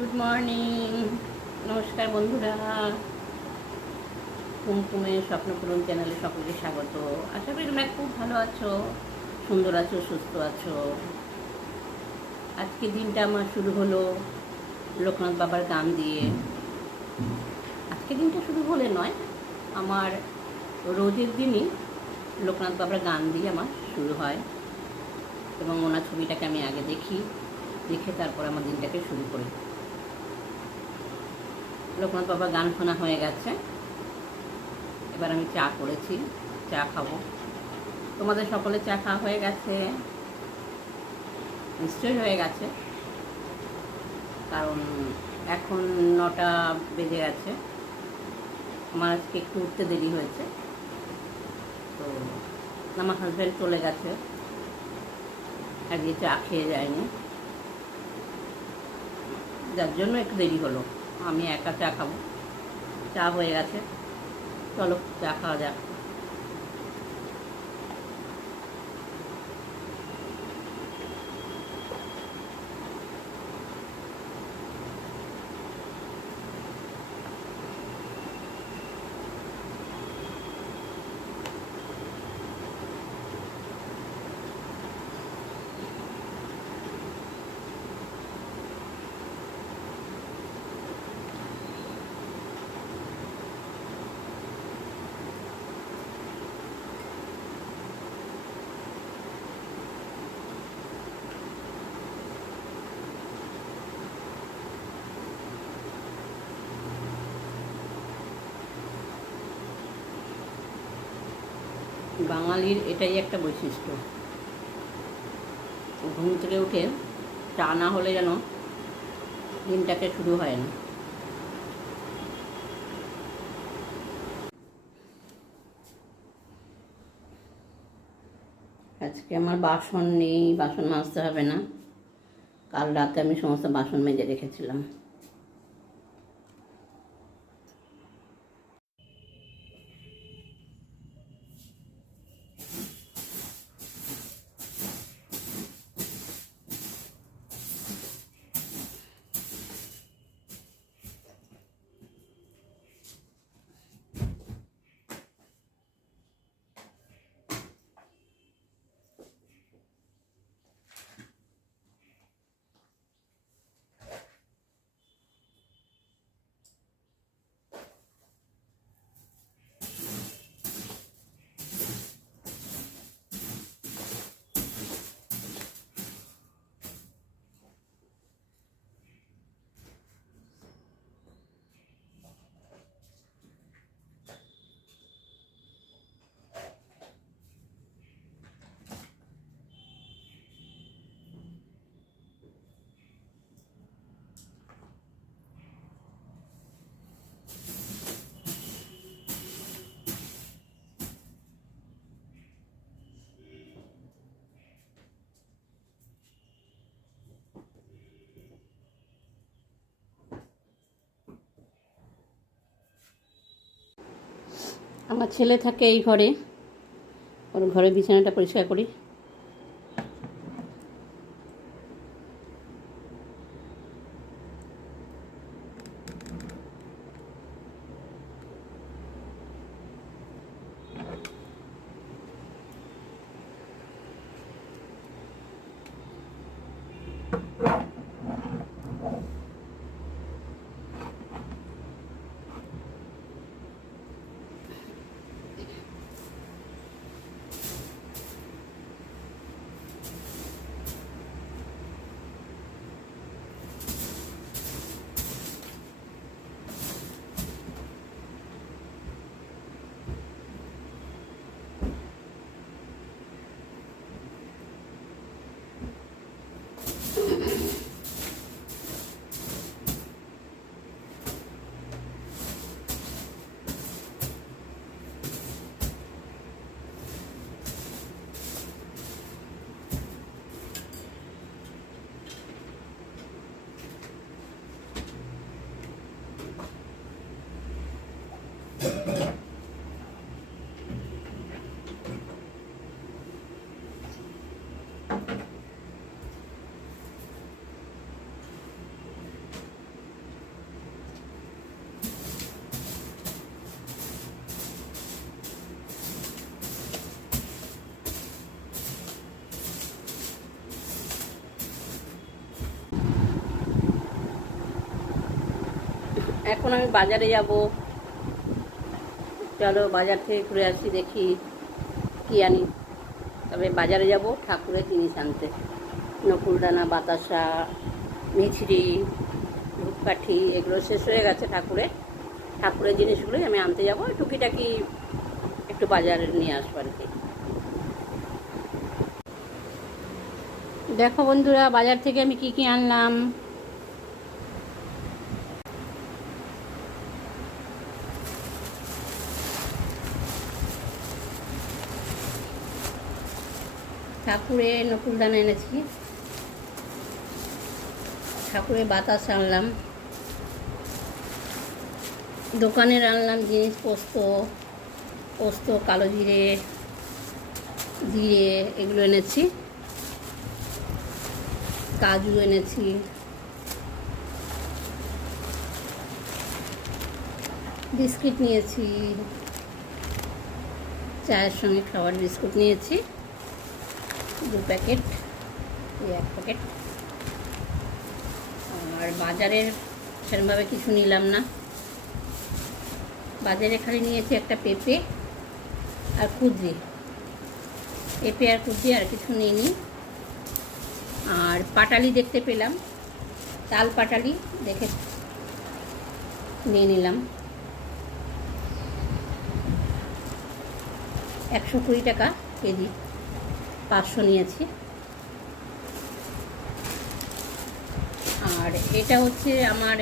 Good morning নমস্কার বন্ধুরা। কুমকুমের স্বপ্নপূরণ চ্যানেলে সকলকে স্বাগত। আশা করি তোমরা খুব ভালো আছো, সুন্দর আছো, সুস্থ আছো। আজকে দিনটা আমার শুরু হলো লোকনাথ বাবার গান দিয়ে। আজকে দিনটা শুরু হলে নয়, আমার রোজের দিনই লোকনাথ বাবার গান দিয়ে আমার শুরু হয়। এবং ওনার ছবিটাকে আমি আগে দেখি, দেখে তারপর আমার দিনটাকে শুরু করি। লোকনাথ বাবা গান শোনা হয়ে গেছে। এবার আমি চা করেছি, চা খাব। তোমাদের সকলে চা খাওয়া হয়ে গেছে? নিশ্চয়ই হয়ে গেছে। কারণ এখন নটা বেজে গেছে। আমার আজকে একটু উঠতে দেরি হয়েছে। তো আমার হাজব্যান্ড চলে গেছে। আজকে চা খেয়ে যায়নি। যার জন্য একটু দেরি হলো। আমি একা চা খাব। চা হয়ে গেছে। চলো চা খাওয়া যাক। বাঙালির এটাই একটা বৈশিষ্ট্য। ঘুম থেকে উঠে চা না হলে যেন দিনটাকে শুরু হয় না। আজকে আমার বাসন নেই, বাসন মাজতে হবে না। কাল রাতে আমি সমস্ত বাসন মেজে রেখেছিলাম। আমার ছেলে থাকে এই ঘরে ওর ঘরে বিছানাটা পরিষ্কার করি Yeah. এখন আমি বাজারে যাব। চলো বাজার থেকে ঘুরে আসি, দেখি কি আনি। তবে বাজারে যাব ঠাকুরের জিনিস আনতে। নকুলদানা বাতাসা, মিছরি, ধূপকাঠি, এগুলো শেষ হয়ে গেছে ঠাকুরের। ঠাকুরের জিনিসগুলোই আমি আনতে যাব। টুকিটাকি একটু বাজারে নিয়ে আসব আর কি। দেখো বন্ধুরা, বাজার থেকে আমি কি কি আনলাম? ঠাকুরে নকুলদানা এনেছি। ঠাকুরে বাতাস আনলাম। দোকানের আনলাম জিনিস পোস্ত পোস্ত কালো জিরে জিরে এগুলো এনেছি। কাজু এনেছি। বিস্কিট নিয়েছি। চায়ের সঙ্গে খাবার বিস্কুট নিয়েছি। দু প্যাকেট, এই এক প্যাকেট। আর বাজারের সেরকমভাবে কিছু নিলাম না। বাজারে খালি নিয়েছি একটা পেঁপে আর কুদ্রি। পেঁপে আর কুদ্রি আর কিছু নিইনি। আর পাটালি দেখতে পেলাম। তাল পাটালি দেখে নিয়ে নিলাম। একশো কুড়ি টাকা কেজি। পাঁচশো নিয়েছি। আর এটা হচ্ছে আমার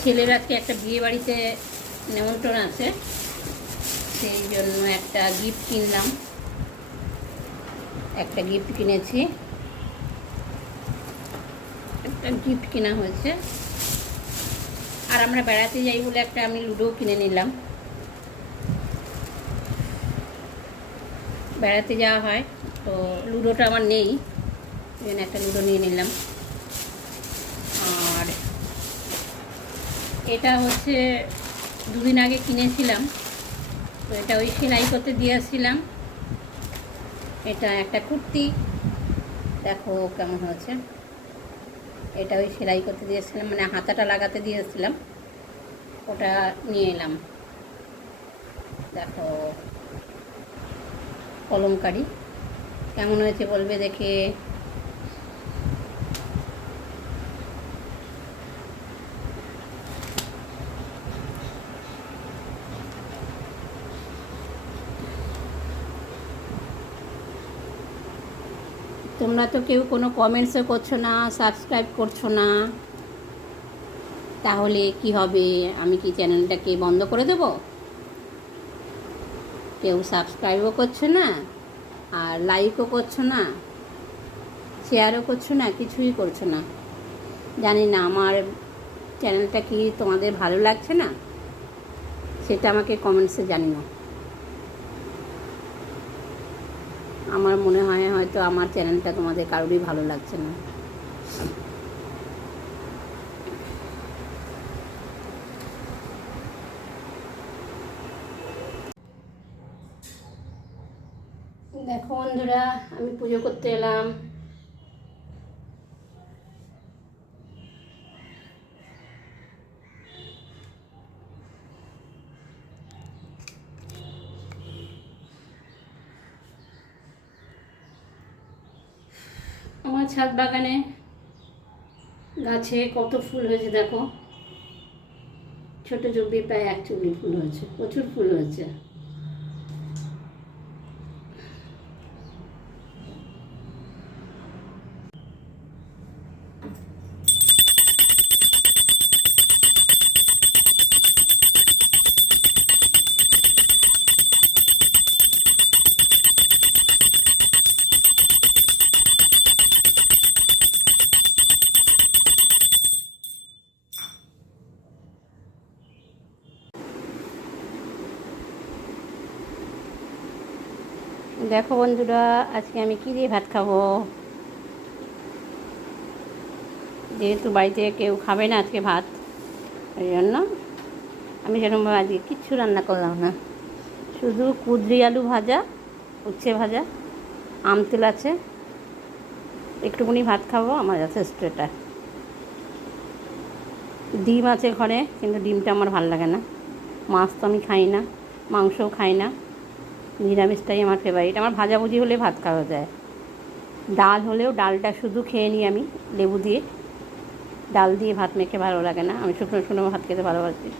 ছেলের আজকে একটা বিয়ে বাড়িতে নেমন্ত্রণ আছে। সেই জন্য একটা গিফট কিনলাম। একটা গিফট কিনেছি। একটা গিফট কেনা হয়েছে। আর আমরা বেড়াতে যাই বলে একটা আমি লুডো কিনে নিলাম। বেড়াতে যাওয়া হয়। তো লুডোটা আমার নেই। জন্য একটা লুডো নিয়ে নিলাম। আর এটা হচ্ছে দুদিন আগে কিনেছিলাম। তো এটা ওই সেলাই করতে দিয়েছিলাম। এটা একটা কুর্তি। দেখো কেমন হয়েছে। এটা ওই সেলাই করতে দিয়েছিলাম। মানে হাতাটা লাগাতে দিয়েছিলাম। ওটা নিয়ে এলাম। দেখো। কলমকারি। কেমন হয়েছে বলবে দেখে? তোমরা তো কেউ কোনো কমেন্টসও করছ না সাবস্ক্রাইব করছ না। তাহলে কি হবে? আমি কি চ্যানেলটাকে বন্ধ করে দেব? কেউ সাবস্ক্রাইবও করছ না, আর লাইকও করছ না শেয়ারও করছ না, কিছুই করছ না, জানি না আমার চ্যানেলটা কি তোমাদের ভালো লাগছে না, সেটা আমাকে কমেন্টসে জানিও। আমার মনে হয় হয়তো আমার চ্যানেলটা তোমাদের কারোরই ভালো লাগছে না দেখো বন্ধুরা, আমি পুজো করতে এলাম। আমার ছাদ বাগানে গাছে কত ফুল হয়েছে দেখো। ছোট চুবড়ি প্রায় এক চুবড়ি ফুল হয়েছে, প্রচুর ফুল হয়েছে। দেখো বন্ধুরা, আজকে আমি কী দিয়ে ভাত খাব? যেহেতু বাড়িতে কেউ খাবে না আজকে ভাত ওই জন্য আমি সেরকমভাবে আজকে কিচ্ছু রান্না করলাম না। শুধু কুদরি আলু ভাজা, উচ্ছে ভাজা, আম তেল আছে। একটুকুনি ভাত খাব, আমার যথেষ্ট এটা। ডিম আছে ঘরে, কিন্তু ডিমটা আমার ভালো লাগে না। মাছ তো আমি খাই না, মাংসও খাই না। নিরামিষটাই আমার ফেভারিট আমার ভাজাভুজি হলে ভাত খাওয়া যায়। ডাল হলেও ডালটা শুধু খেয়ে নিই আমি, লেবু দিয়ে। ডাল দিয়ে ভাত মেখে ভালো লাগে না। আমি শুকনো শুকনো ভাত খেতে ভালোবাসি।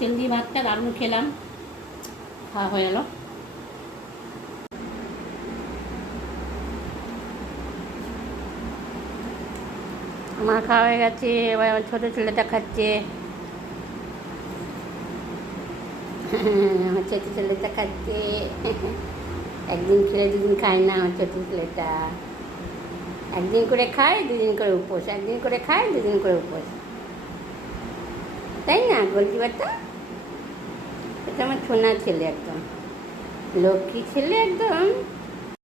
তেল দিয়ে ভাতটা দারুণ খেলাম। খাওয়া হয়ে গেল। আমার খাওয়া হয়ে গেছে, এবার আমার ছোটো ছেলেটা খাচ্ছে আমার ছোটো ছেলেটা খাচ্ছে একদিন খেলে, দুদিন খায় না আমার ছোটো ছেলেটা। একদিন করে খায়, দুদিন করে উপোস। একদিন করে খায়, দুদিন করে উপোস। তাই না, গোলকিপারটা? আমার ছোনা ছেলে একদম। লক্ষ্মী ছেলে একদম।